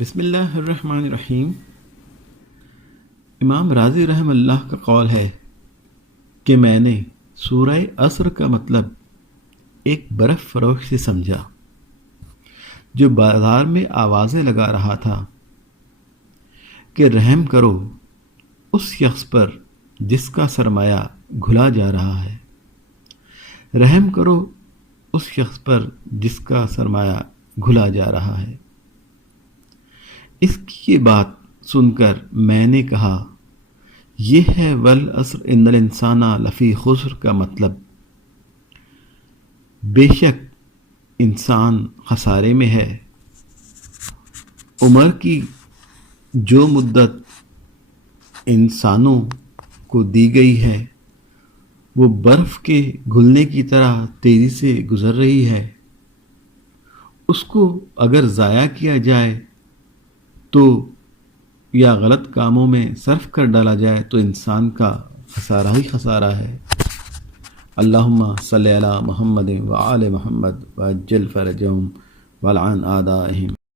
بسم اللہ الرحمن الرحیم۔ امام راضی رحم اللہ کا قول ہے کہ میں نے سورہ عصر کا مطلب ایک برف فروش سے سمجھا جو بازار میں آوازیں لگا رہا تھا کہ رحم کرو اس شخص پر جس کا سرمایہ گھلا جا رہا ہے، رحم کرو اس شخص پر جس کا سرمایہ گھلا جا رہا ہے۔ اس کی یہ بات سن کر میں نے کہا، یہ ہے والعصر ان الانسان لفی خسر کا مطلب۔ بے شک انسان خسارے میں ہے۔ عمر کی جو مدت انسانوں کو دی گئی ہے وہ برف کے گھلنے کی طرح تیزی سے گزر رہی ہے۔ اس کو اگر ضائع کیا جائے تو یا غلط کاموں میں صرف کر ڈالا جائے تو انسان کا خسارہ ہی خسارہ ہے۔ اللہم صلی علی محمد وآل محمد وعجل فرجہم والعن اعدائہم۔